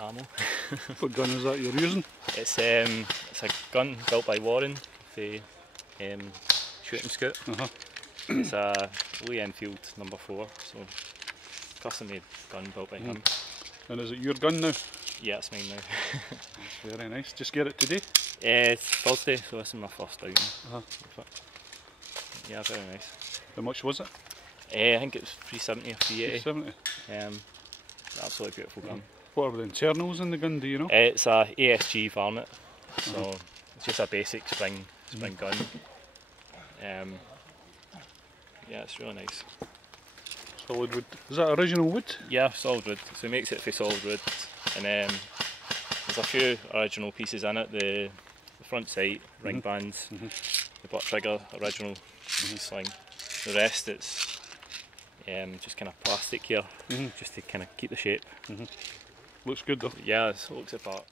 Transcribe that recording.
ammo. What gun is that you're using? It's a gun built by Warren for shooting scout. It's a Lee Enfield No. 4, so custom made gun built by him. And is it your gun now? Yeah, it's mine now. Very nice. Just get it today? It's Thursday, so this is my first outing. Yeah, very nice. How much was it? I think it was 370 or 380. 370. Absolutely beautiful gun. What are the internals in the gun, do you know? It's a ASG varmint, so it's just a basic spring gun. Yeah, it's really nice. Solid wood. Is that original wood? Yeah, solid wood. So it makes it for solid wood, and there's a few original pieces in it. The front sight, ring bands, the butt trigger, original sling. The rest it's just kind of plastic here, just to kind of keep the shape. Looks good though. Yeah, it looks the part.